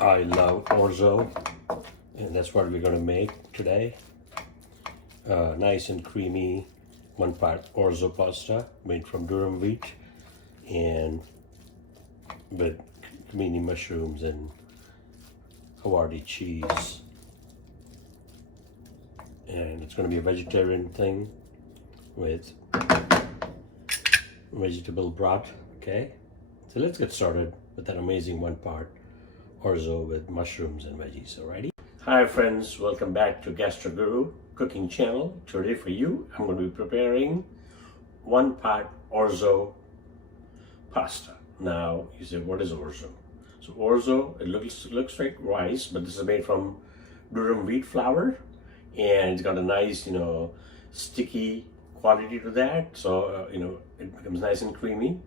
I love orzo, and that's what we're gonna make today. Nice and creamy, 1 part orzo pasta made from durum wheat, and with Cremini mushrooms and Havarti cheese. And it's gonna be a vegetarian thing with vegetable broth. Okay, so let's get started with that amazing 1 part orzo with mushrooms and veggies. Alrighty. Hi friends, welcome back to Gastro cooking channel. Today for you, I'm going to be preparing 1 part orzo pasta. Now you say, what is orzo? So orzo, it looks like rice, but this is made from durum wheat flour, and it's got a nice, sticky quality to that. So it becomes nice and creamy.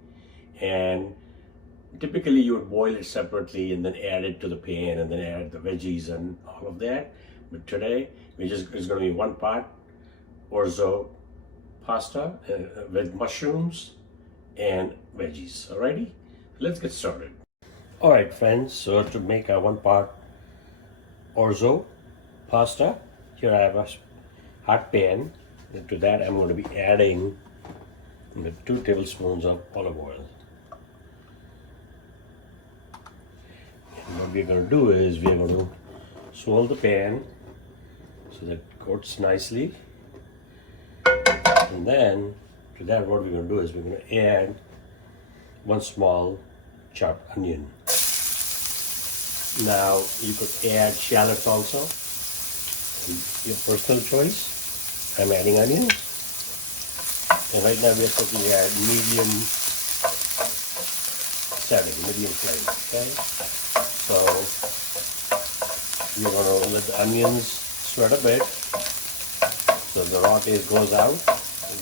And typically you would boil it separately and then add it to the pan and then add the veggies and all of that. But today it's going to be 1 part orzo pasta with mushrooms and veggies. Alrighty, let's get started. Alright friends, so to make a 1 part orzo pasta, here I have a hot pan, and to that I'm going to be adding 2 tablespoons of olive oil. And what we're going to do is we're going to swirl the pan so that it coats nicely, and then to that what we're going to do is we're going to add 1 small chopped onion. Now you could add shallots also, your personal choice. I'm adding onions, and right now we are cooking at medium setting, medium flame. Okay, so we're going to let the onions sweat a bit so the raw taste goes out.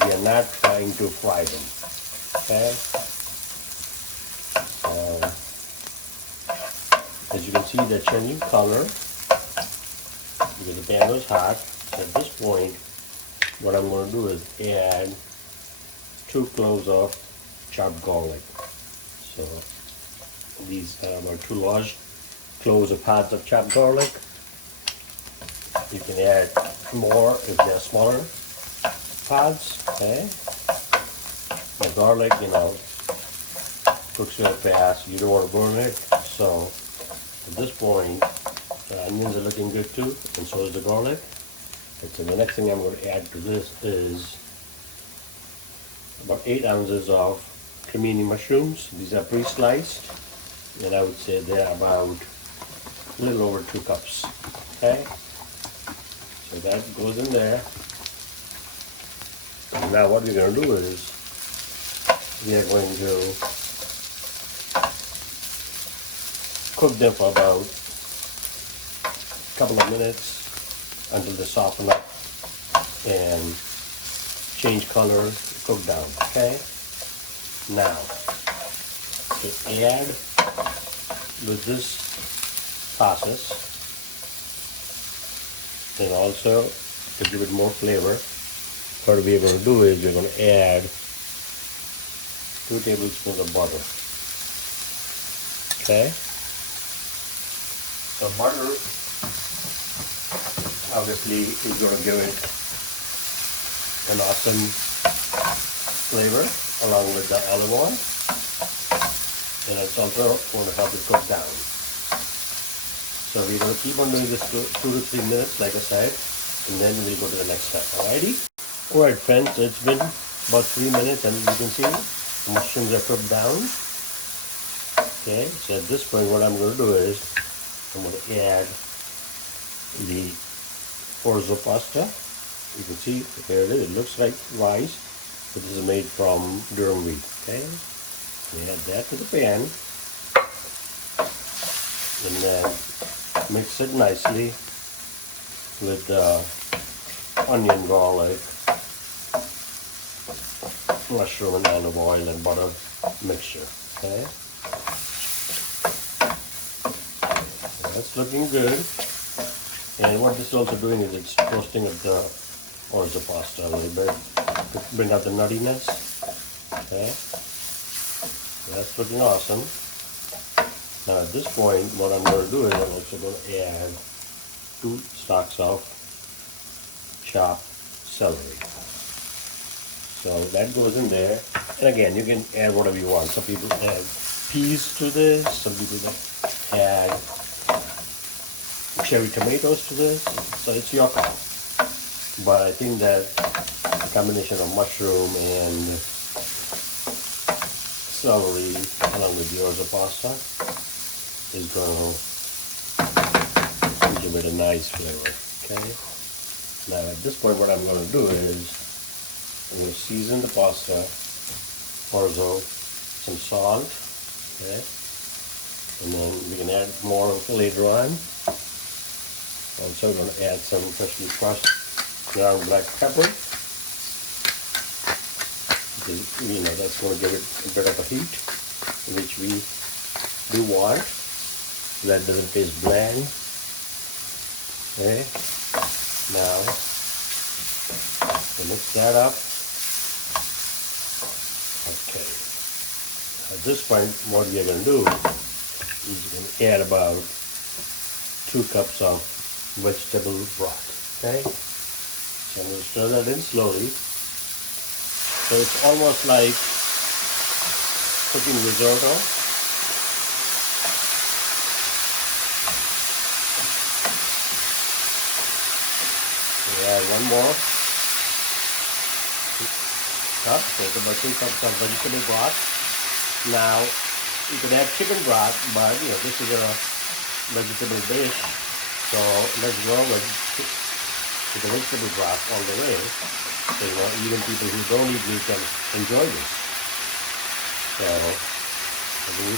We are not trying to fry them. Okay, as you can see, they're changing color because the pan was hot. So at this point, what I'm going to do is add 2 cloves of chopped garlic. So these are about 2 large cloves of pods of chopped garlic. You can add more if they're smaller pods. Okay, the garlic, cooks real fast. You don't want to burn it. So at this point, the onions are looking good too, and so is the garlic. And so the next thing I'm going to add to this is about 8 ounces of Cremini mushrooms. These are pre-sliced, and I would say they're about a little over 2 cups. Okay, so that goes in there. And now what we're going to do is we are going to cook them for about a couple of minutes until they soften up and change color, cook down. Okay, now to add with this process, and also to give it more flavor, what we're going to do is we're going to add 2 tablespoons of butter. Okay, so butter obviously is going to give it an awesome flavor along with the olive oil, and it's also going to help it cook down. So we're going to keep on doing this 2 to 3 minutes, like I said, and then we'll go to the next step. Alrighty? Alright friends, so it's been about 3 minutes, and you can see the mushrooms are cooked down. Okay, so at this point what I'm going to do is I'm going to add the orzo pasta. You can see here it is. It looks like rice, but this is made from durum wheat. Okay, we add that to the pan, and then mix it nicely with the onion, garlic, mushroom and olive oil and butter mixture. Okay, that's looking good. And what this is also doing is it's toasting up the orzo pasta a little bit to bring out the nuttiness. Okay, that's looking awesome. Now at this point, what I'm going to do is I'm also going to add 2 stalks of chopped celery. So that goes in there. And again, you can add whatever you want. Some people add peas to this. Some people add cherry tomatoes to this. So it's your call. But I think that the combination of mushroom and celery along with the Orzo pasta is going to give it a nice flavor. Okay. Now at this point, what I'm going to do is I'm going to season the pasta, Orzo, some salt, okay, and then we can add more later on. Also, we're going to add some freshly crushed ground black pepper, because that's going to give it a bit of a heat, which we do want, so that doesn't taste bland. Okay, now mix that up. Okay. At this point, what we are going to do is you can add about 2 cups of vegetable broth. Okay. So I'm going to stir that in slowly. So it's almost like cooking risotto. We add 1 more cup, so it's about 2 cups of vegetable broth. Now, you could add chicken broth, but this is a vegetable dish, so let's go with the vegetable broth all the way. So even people who don't eat meat can enjoy this. So I think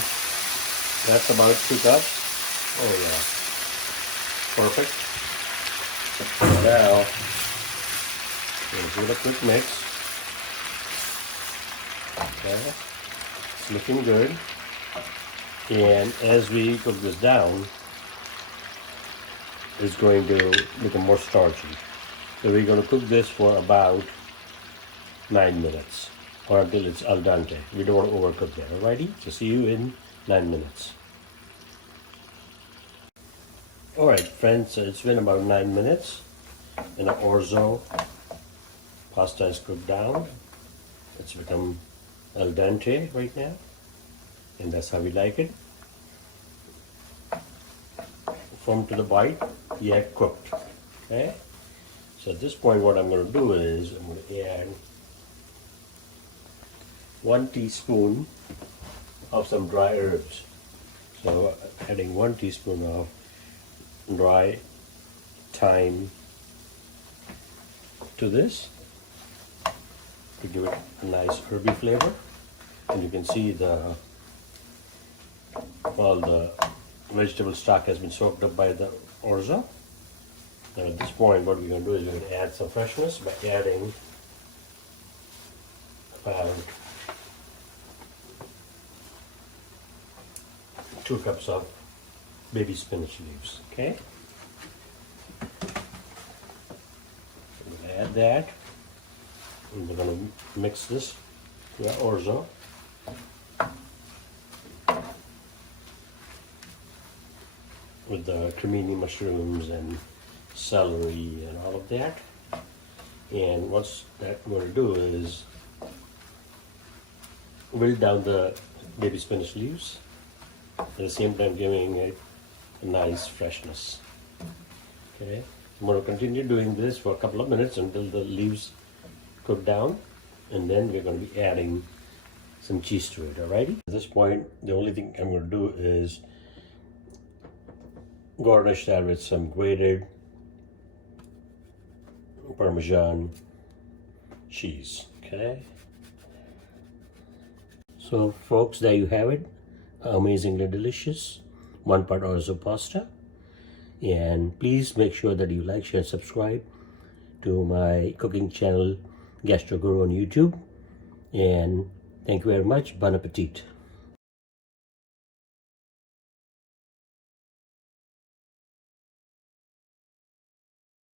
that's about 2 cups. Oh yeah, perfect. Now, we'll give it a quick mix. Okay, it's looking good. And as we cook this down, it's going to become more starchy. So we're going to cook this for about 9 minutes, or until it's al dente. We don't want to overcook that, alrighty? So see you in 9 minutes. Alright friends, so it's been about 9 minutes, and the Orzo pasta is cooked down. It's become al dente right now, and that's how we like it. From to the bite, yet cooked. Okay. So at this point, what I'm going to do is I'm going to add 1 teaspoon of some dry herbs. So adding 1 teaspoon of dry thyme to this to give it a nice herby flavor. And you can see all the vegetable stock has been soaked up by the Orzo. Now at this point, what we're going to do is we're going to add some freshness by adding about 2 cups of baby spinach leaves. Okay, I'm going to add that, and we're going to mix this with Orzo. With the Cremini mushrooms and celery and all of that. And what's that going to do is wilt down the baby spinach leaves, at the same time giving it a nice freshness. Okay, I'm going to continue doing this for a couple of minutes until the leaves cook down, and then we're going to be adding some cheese to it. Alrighty. At this point, the only thing I'm going to do is garnish that with some grated Parmesan cheese. Okay. So folks, there you have it. Amazingly delicious 1 part Orzo pasta. And please make sure that you like, share, subscribe to my cooking channel Gastro on YouTube. And thank you very much. Bon appetit.